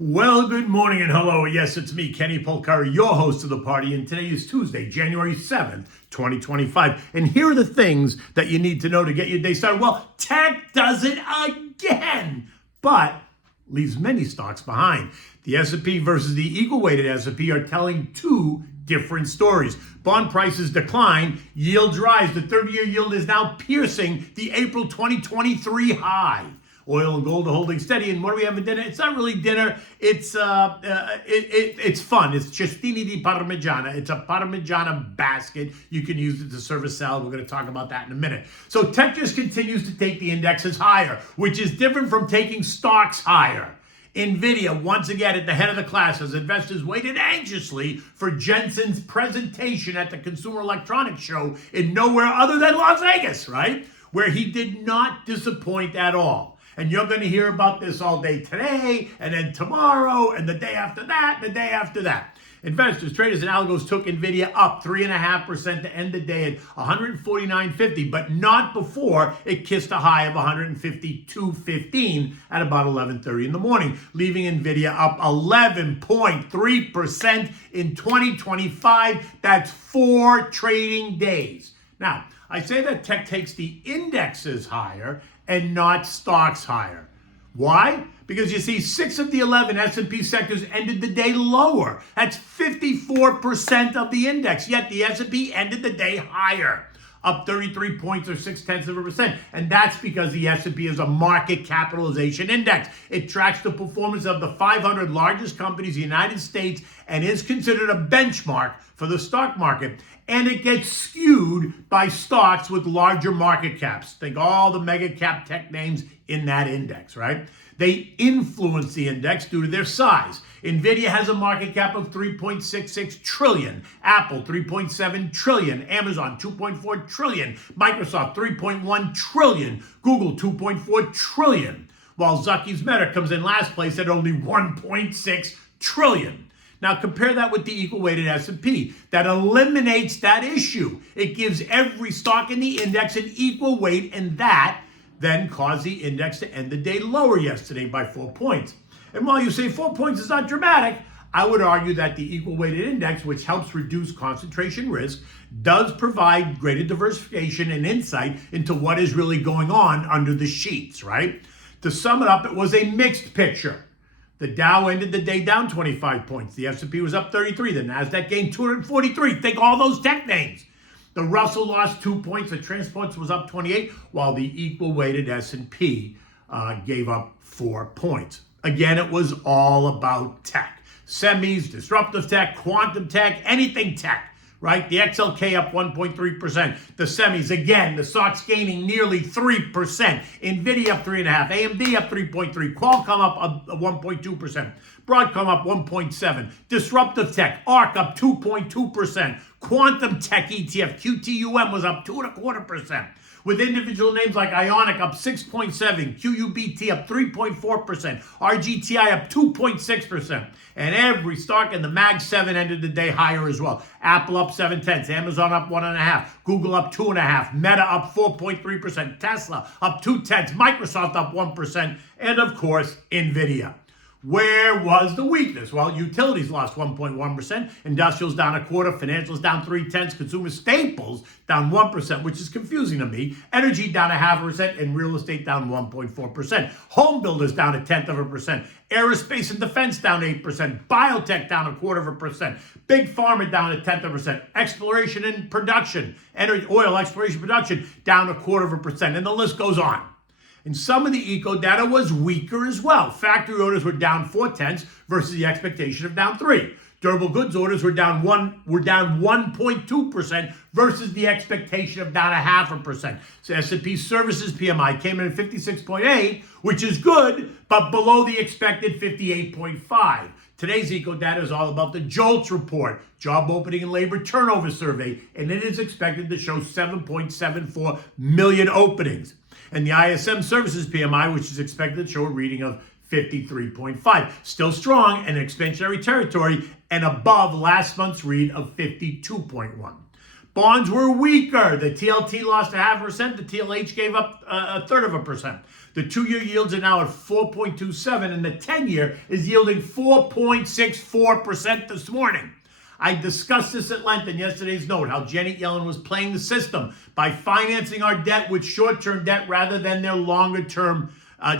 Well, good morning and hello. Yes, it's me, Kenny Polcari, your host of the party, and today is Tuesday, January 7th, 2025. And here are the things that you need to know to get your day started. Well, tech does it again, but leaves many stocks behind. The S&P versus the equal-weighted S&P are telling two different stories. Bond prices decline, yields rise. The 30-year yield is now piercing the April 2023 high. Oil and gold are holding steady. And what do we have for dinner? It's not really dinner. It's fun. It's Cestini di Parmigiano. It's a Parmesan basket. You can use it to serve a salad. We're going to talk about that in a minute. So tech just continues to take the indexes higher, which is different from taking stocks higher. Nvidia, once again, at the head of the class as investors waited anxiously for Jensen's presentation at the Consumer Electronics Show in nowhere other than Las Vegas, right? Where he did not disappoint at all. And you're going to hear about this all day today, and then tomorrow, and the day after that, the day after that. Investors, traders, and algos took Nvidia up 3.5% to end the day at 149.50, but not before it kissed a high of 152.15 at about 11:30 in the morning, leaving Nvidia up 11.3% in 2025. That's 4 trading days. Now, I say that tech takes the indexes higher and not stocks higher. Why? Because you see, 6 of the 11 S&P sectors ended the day lower. That's 54% of the index, yet the S&P ended the day higher, up 33 points or 0.6%. And that's because the S&P is a market capitalization index. It tracks the performance of the 500 largest companies in the United States and is considered a benchmark for the stock market. And it gets skewed by stocks with larger market caps. Think all the mega cap tech names in that index, right? They influence the index due to their size. Nvidia has a market cap of 3.66 trillion, Apple 3.7 trillion, Amazon 2.4 trillion, Microsoft 3.1 trillion, Google 2.4 trillion, while Zucky's Meta comes in last place at only 1.6 trillion. Now compare that with the equal-weighted S&P. That eliminates that issue. It gives every stock in the index an equal weight, and that then caused the index to end the day lower yesterday by 4 points. And while you say 4 points is not dramatic, I would argue that the equal-weighted index, which helps reduce concentration risk, does provide greater diversification and insight into what is really going on under the sheets, right? To sum it up, it was a mixed picture. The Dow ended the day down 25 points. The S&P was up 33. The NASDAQ gained 243. Think all those tech names. The Russell lost 2 points. The transports was up 28, while the equal-weighted S&P gave up 4 points. Again, it was all about tech. Semis, disruptive tech, quantum tech, anything tech. Right? The XLK up 1.3%. The semis, again, the stocks gaining nearly 3%. Nvidia up 3.5%. AMD up 3.3%. Qualcomm up 1.2%. Broadcom up 1.7%. Disruptive tech, ARC up 2.2%. Quantum tech ETF, QTUM was up 2.25%. With individual names like Ionic up 6.7%, QUBT up 3.4%, RGTI up 2.6%. And every stock in the Mag 7 ended the day higher as well. Apple up 0.7, Amazon up 1.5%, Google up 2.5%, Meta up 4.3%, Tesla up 0.2%, Microsoft up 1%, and of course, Nvidia. Where was the weakness? Well, utilities lost 1.1%, industrials down 0.25%, financials down 0.3%, consumer staples down 1%, which is confusing to me, energy down 0.5%, and real estate down 1.4%. Home builders down 0.1%, aerospace and defense down 8%, biotech down 0.25%, big pharma down 0.1%, exploration and production, energy, oil exploration production down 0.25%, and the list goes on. And some of the eco data was weaker as well. Factory orders were down 0.4% versus the expectation of down 3%. Durable goods orders were down 1.2% versus the expectation of down 0.5%. So S&P Services PMI came in at 56.8, which is good, but below the expected 58.5. Today's eco data is all about the JOLTS report, job opening and labor turnover survey, and it is expected to show 7.74 million openings. And the ISM Services PMI, which is expected to show a reading of 53.5. Still strong and expansionary territory and above last month's read of 52.1. Bonds were weaker. The TLT lost 0.5%. The TLH gave up 0.33%. The 2-year yields are now at 4.27, and the 10-year is yielding 4.64% this morning. I discussed this at length in yesterday's note, how Janet Yellen was playing the system by financing our debt with short-term debt rather than their longer-term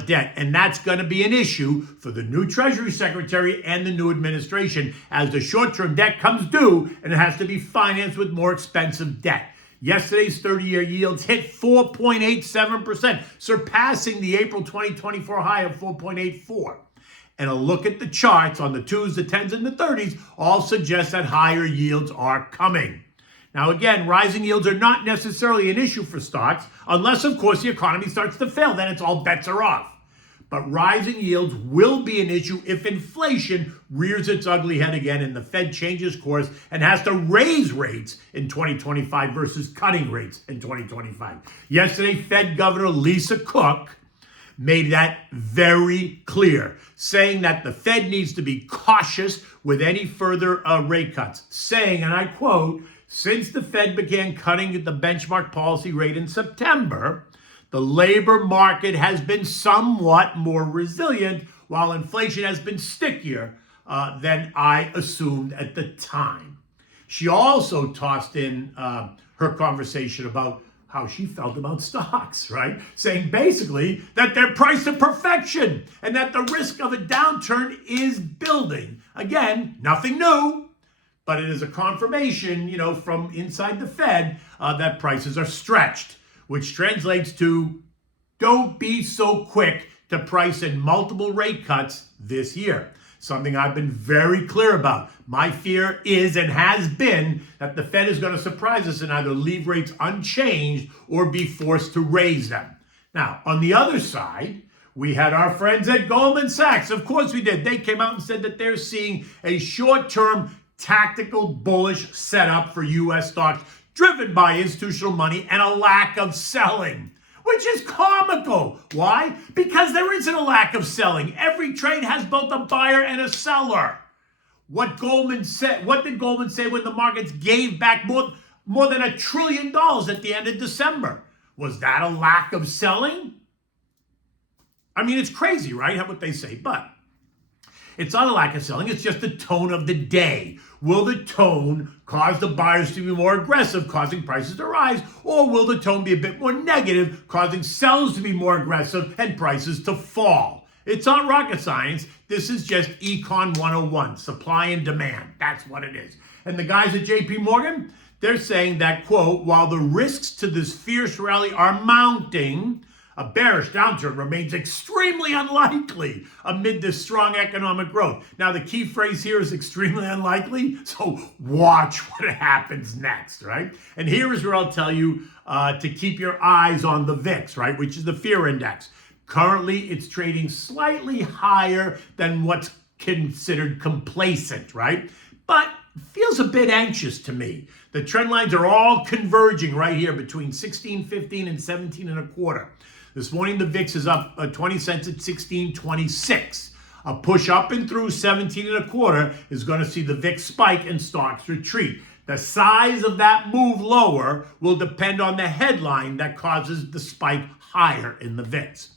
debt. And that's going to be an issue for the new Treasury Secretary and the new administration as the short-term debt comes due and it has to be financed with more expensive debt. Yesterday's 30-year yields hit 4.87%, surpassing the April 2024 high of 4.84. And a look at the charts on the 2s, the 10s, and the 30s all suggest that higher yields are coming. Now, again, rising yields are not necessarily an issue for stocks, unless, of course, the economy starts to fail. Then it's all bets are off. But rising yields will be an issue if inflation rears its ugly head again and the Fed changes course and has to raise rates in 2025 versus cutting rates in 2025. Yesterday, Fed Governor Lisa Cook made that very clear, saying that the Fed needs to be cautious with any further rate cuts, saying, and I quote, since the Fed began cutting the benchmark policy rate in September, the labor market has been somewhat more resilient, while inflation has been stickier than I assumed at the time. She also tossed in her conversation about how she felt about stocks, right? Saying basically that they're priced to perfection and that the risk of a downturn is building. Again, nothing new, but it is a confirmation, from inside the Fed that prices are stretched, which translates to don't be so quick to price in multiple rate cuts this year. Something I've been very clear about. My fear is and has been that the Fed is going to surprise us and either leave rates unchanged or be forced to raise them. Now, on the other side, we had our friends at Goldman Sachs. Of course we did. They came out and said that they're seeing a short-term tactical bullish setup for U.S. stocks driven by institutional money and a lack of selling, which is comical. Why? Because there isn't a lack of selling. Every trade has both a buyer and a seller. What did Goldman say when the markets gave back more than $1 trillion at the end of December? Was that a lack of selling? I mean, it's crazy, right? What they say, but it's not a lack of selling. It's just the tone of the day. Will the tone cause the buyers to be more aggressive, causing prices to rise? Or will the tone be a bit more negative, causing sellers to be more aggressive and prices to fall? It's not rocket science. This is just Econ 101, supply and demand. That's what it is. And the guys at JP Morgan, they're saying that, quote, while the risks to this fierce rally are mounting, a bearish downturn remains extremely unlikely amid this strong economic growth. Now, the key phrase here is extremely unlikely, so watch what happens next, right? And here is where I'll tell you to keep your eyes on the VIX, right, which is the fear index. Currently, it's trading slightly higher than what's considered complacent, right? But feels a bit anxious to me. The trend lines are all converging right here between 16.15 and 17.25. This morning, the VIX is up 20 cents at 16.26. A push up and through 17.25 is going to see the VIX spike and stocks retreat. The size of that move lower will depend on the headline that causes the spike higher in the VIX.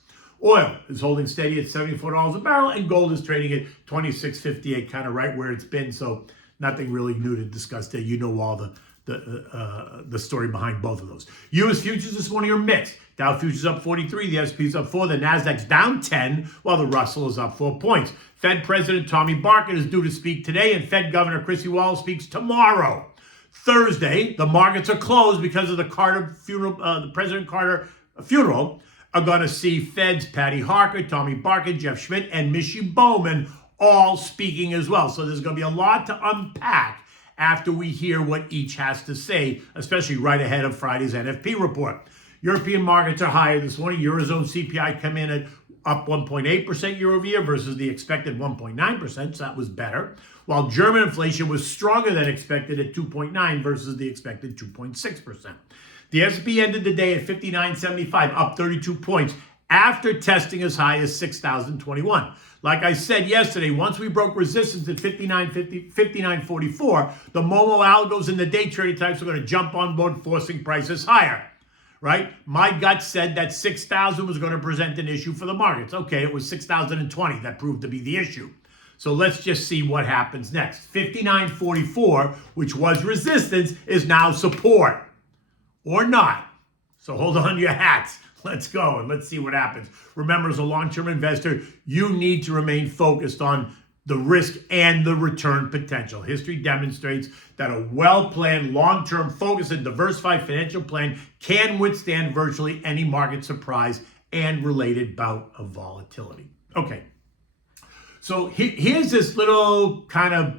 Oil is holding steady at $74 a barrel, and gold is trading at $26.58, kind of right where it's been. So nothing really new to discuss there. You know all the story behind both of those. U.S. futures this morning are mixed. Dow futures up 43, the S&P is up 4, the Nasdaq's down 10, while the Russell is up 4 points. Fed President Tommy Barkett is due to speak today, and Fed Governor Chrissy Wallace speaks tomorrow. Thursday, the markets are closed because of the Carter funeral, the President Carter funeral. Are going to see Fed's Patty Harker, Tommy Barkett, Jeff Schmidt, and Mishy Bowman all speaking as well. So there's going to be a lot to unpack after we hear what each has to say, especially right ahead of Friday's NFP report. European markets are higher this morning. Eurozone CPI come in at up 1.8% year over year versus the expected 1.9%, so that was better. While German inflation was stronger than expected at 2.9% versus the expected 2.6%. The S&P ended the day at 59.75, up 32 points after testing as high as 6,021. Like I said yesterday, once we broke resistance at 59.44, the Momo algos and the day trading types are going to jump on board, forcing prices higher. Right? My gut said that 6,000 was going to present an issue for the markets. Okay, it was 6,020 that proved to be the issue. So let's just see what happens next. 59.44, which was resistance, is now support. Or not. So hold on to your hats. Let's go and let's see what happens. Remember, as a long-term investor, you need to remain focused on the risk and the return potential. History demonstrates that a well-planned, long-term, focused, and diversified financial plan can withstand virtually any market surprise and related bout of volatility. Okay, so here's this little kind of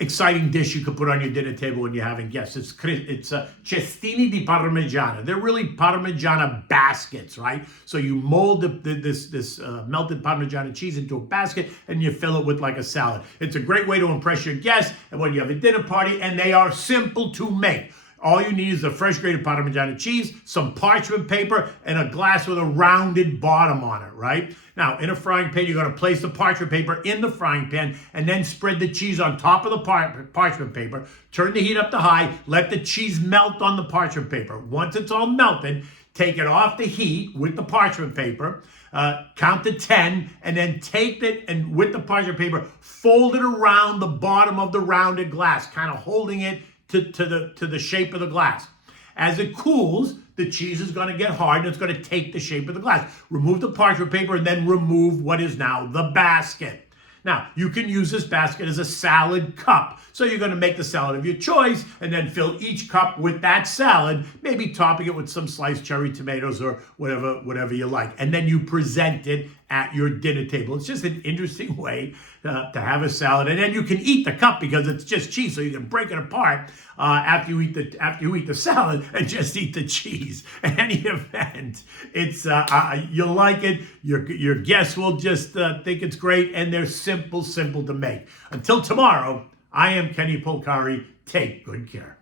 exciting dish you could put on your dinner table when you're having guests. It's Cestini di Parmigiano. They're really Parmigiana baskets, right? So you mold this melted Parmigiana cheese into a basket and you fill it with like a salad. It's a great way to impress your guests and when you have a dinner party, and they are simple to make. All you need is a fresh grated Parmigiana cheese, some parchment paper, and a glass with a rounded bottom on it, right? Now, in a frying pan, you're going to place the parchment paper in the frying pan and then spread the cheese on top of the parchment paper. Turn the heat up to high. Let the cheese melt on the parchment paper. Once it's all melted, take it off the heat with the parchment paper. Count to 10, and then take it and with the parchment paper, fold it around the bottom of the rounded glass, kind of holding it to the shape of the glass. As it cools, the cheese is going to get hard and it's going to take the shape of the glass. Remove the parchment paper and then remove what is now the basket. Now, you can use this basket as a salad cup. So you're going to make the salad of your choice and then fill each cup with that salad, maybe topping it with some sliced cherry tomatoes or whatever you like. And then you present it at your dinner table. It's just an interesting way to have a salad. And then you can eat the cup because it's just cheese, so you can break it apart after you eat the salad and just eat the cheese. In any event, it's you'll like it. Your guests will just think it's great, and they're simple to make. Until tomorrow, I am Kenny Polcari. Take good care.